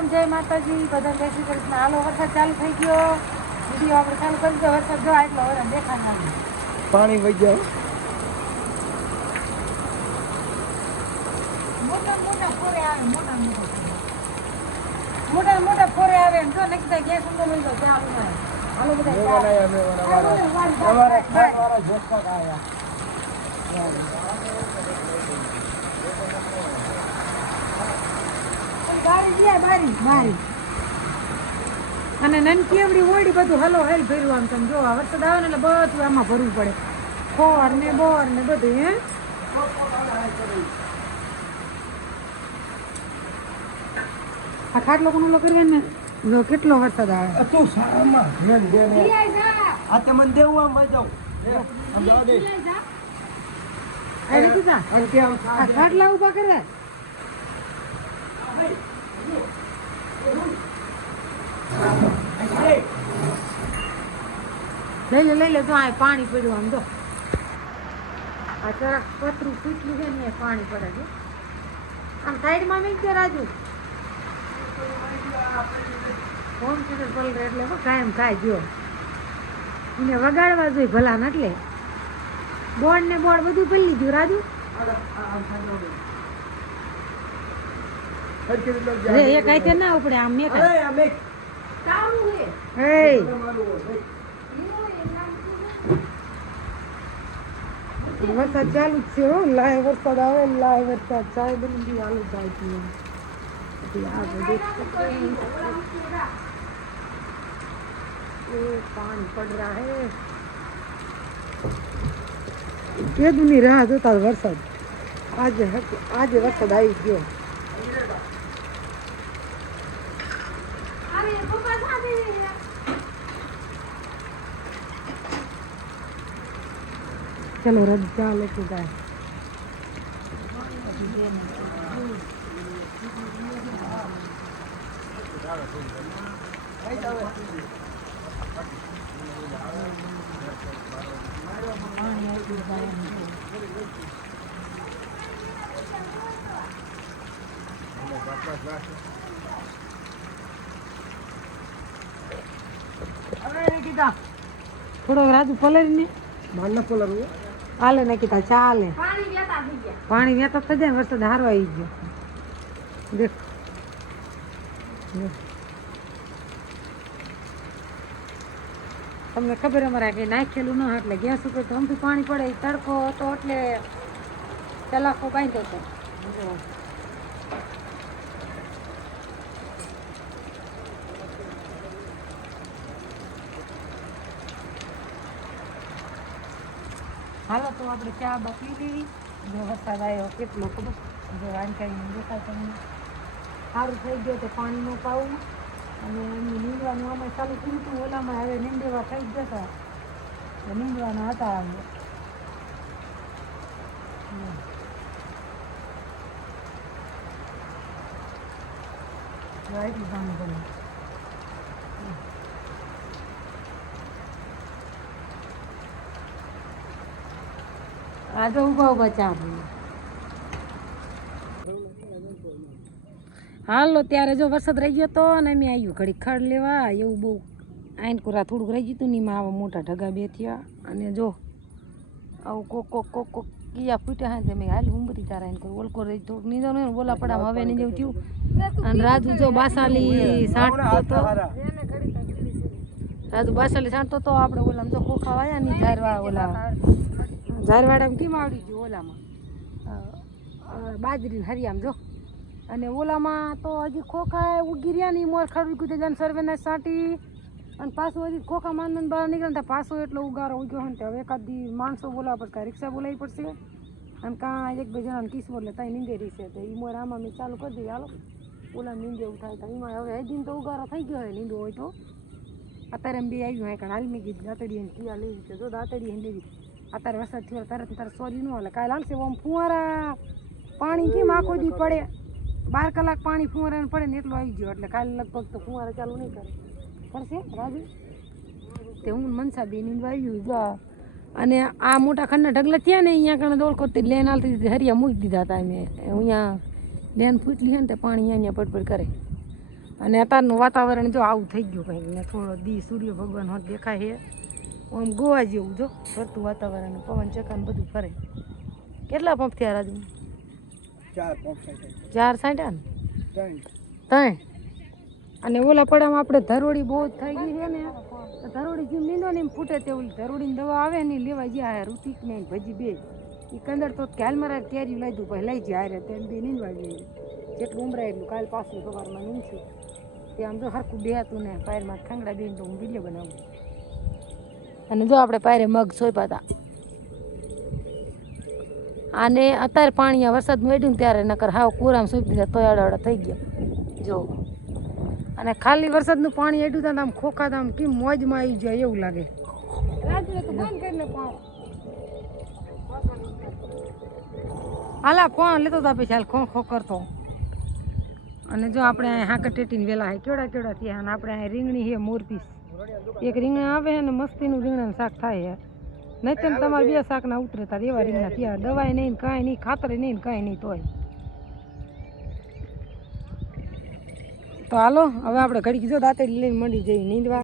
રામ જય માતાજી બધા જય શ્રી કૃષ્ણ હાલો વરસાદ ચાલુ થઈ ગયો વિડીયો આપણે ચાલુ કરી દો વરસાદ જો એટલો વરસાદ દેખાય ના પાણી વહી જાય મોટા મોટા ફોરે આવે મોટા મોટા ફોરે આવે જો નકતા ગેસ ઊંડો મળી ગયો ચાલુ ના હાલો બધા અમારે ખાવાળા જોખમાં આવ્યા બારી અને નનકી એવડી ઓડી બધું હલો હેલ ભર્યું આમ તમે જોવા વરસાદ આવે ને એટલે બધું આમાં ભરવું પડે ખોર ને બોર ને બધું હે આ ખાટલો કોનો કરવે ને જો કેટલો વરસાદ આવે તું સારામાં ધ્યાન દે ને આ તે મને દેવું આમ વઈ જાવ આમ જવા દે આ લીધા આ ખાટલા ઉભા કરે લઈ લે તો આ પાણી પડ્યું આમ જો આ જરાક પતરું તૂટલું છે ને પાણી પડે છે આમ સાઈડમાં મેં કે રાજુ હોમ થિયેટર પલરે એટલે કાયમ ખાય જો એને વગાડવા જોઈએ ભલા ને એટલે બોર્ડ ને બોર્ડ બધું પી લીધું રાજુ અરે એ કઈ તે ના ઉપડે આમ મેં વરસાદ ચાલુ જ છે હો લાય વરસાદ આવે લાય વરસાદ ચાય બની આલુ જાય છે पानी पड़ रहा है के दुनी राह जोता वरसाद आज वरसाद आई गयो चलो रज चाले तो जाए थोड़ो राजू पलर ने માનના પોલર हाले ने कीता चाले पानी वेता थ जाए वरसाद हारो आई गयो देख તમને ખબર અમારે કે નાખેલું ન એટલે ગેસ ઉપર તો અમથી પાણી પડે તડકો હતો એટલે ચલાકો બાંધ્યો હતો હાલો તો આપણે ચા બપી લેવી જો વરસાદ આવ્યો કેટલો ખબર જો વાંકાઈને દેખાય તમને સારું થઈ ગયો તો પાણી ન પાવું અને એમને નીંદવાનું અમે ચાલુ કર્યું હતું ઓલામાં હવે નીંદેવા થઈ જ જતા નીંદવાના હતા અમે એટલું પાણી પડે આજે ઉભા ઉભા ચા હાલો ત્યારે જો વરસાદ રહી ગયો તો અને મેં આવ્યું ઘડી ખડ લેવા એવું બહુ આઈન કોરા થોડુંક રહી ગયું હતું ને આવા મોટા ઢગા બે થયા અને જો આવું કોક કિયા ફૂટ્યા હા મેં હાલ ઉંબરી તારા આઈન કરું ઓલકો રહી થોડુંક નીંદવાનું ને બોલા પડામાં હવે નહીં જેવું થયું અને રાજુ જો બાસાલી સાંટતો તો રાજુ બાસાલી સાંટતો તો આપણે ઓલામાં જો ખોખા વાયા નહીં ઝારવા ઓલા ઝારવાડામાં કેમ આવડી ગયું ઓલામાં બાજરી હરિયામ જો અને ઓલામાં તો હજી ખોખા ઉગી રહ્યા નહીં મોર ખડું કીધું જન સર્વેને સાંટી અને પાછું હજી ખોખા માંડન બહાર નીકળે પાછો એટલો ઉગારો ઉગ્યો હોય ને હવે એકાદી માણસો બોલાવવા પડશે કાંઈ રિક્ષા બોલાવી પડશે અને કાં એક બે જણાને કિસ્મો એટલે ત્યાં નીંદે રહીશે તો એ મોર આમાં મેં ચાલુ કરી દઈએ હાલો ઓલા નીંદે એવું થાય તો એમાં હવે હજી તો ઉગારો થઈ ગયો હોય નીંદો હોય તો અત્યારે એમ બે આવ્યું હોય કારણ હાલ મેં કીધું દાંતડી કિયા લેવી છે જો દાંતડી લેવી અત્યારે વરસાદ થયો તરત સોરી ન હાલે કાલે હાલશે આમ ફુવારા પાણી કેમ આખો દી પડે 12 કલાક પાણી ફુવારાને પડે ને એટલું આવી ગયો એટલે કાલે લગભગ તો ફુવારા ચાલુ નહીં કરે કરશે રાજુ તે હું મનસા બે નીંદવા આવ્યું જો અને આ મોટા ખંડના ઢગલા થયા ને અહીંયા કણે દોડ કરતી લેન હાલતી હરિયા મૂકી દીધા હતા મેં અહીંયા લેન ફૂટલી છે ને તે પાણી અહીંયા પડપડ કરે અને અત્યારનું વાતાવરણ જો આવું થઈ ગયું કંઈક ને થોડો દી સૂર્ય ભગવાન હોત દેખાય છે આમ ગોવા જેવું જો ફરતું વાતાવરણ પવન ચક્કાને બધું ફરે કેટલા પંપ થયા રાજુ 4 પંપ 4 સાંઠા ને 3 ત્રણ અને ઓલા પડામાં આપણે ધરોડી બહુ જ થઈ ગઈ છે ને તો ધરોડી જેમ નીંદો ને એમ ફૂટે તે ઓલી ધરોડીની દવા આવે ને ઈ લેવા જ્યાં ઋતિક ને ભજી બે એ કંદર તો ખ્યાલ મારા કેરી લઈ દઉં પછી લઈ જાય તેમ બી નીંદવા જઈએ જેટલું ઉમરાય એટલું કાલ પાછું સવારમાં નીંદશું તે આમ જો હરખું બેહતું ને પાયરમાં ખાંગડા બેન તો હું વિડીયો બનાવું અને જો આપણે પાયરે મગ સોંપ્યા હતા આને અત્યારે પાણી આ વરસાદ મેળ્યું ને ત્યારે નકર હાવ કુરામ સોંપી દીધા તોય આડા થઈ ગયા જો અને ખાલી વરસાદનું પાણી એડું હતા આમ ખોખા આમ કેમ મોજમાં આવી જાય એવું લાગે હાલા ફોન લેતો હતા પછી હાલ ખો ખો કરતો અને જો આપણે અહીં હાકર ટેટીને વેલા હે કેવડા કેવડા થયા અને આપણે અહીં રીંગણી છે મોરપીસ એક રીંગણા આવે છે ને મસ્તીનું રીંગણાનું શાક થાય છે નહીં તેમ તમારે 2 શાકના ઉતરે તાર એવા રીંગણા થયા દવાય નહીં ને કાંઈ નહીં ખાતર નહીં ને કાંઈ નહીં તોય તો હાલો હવે આપણે ઘડીક જો દાંતેડી લઈને મંડી જઈએ નીંદવા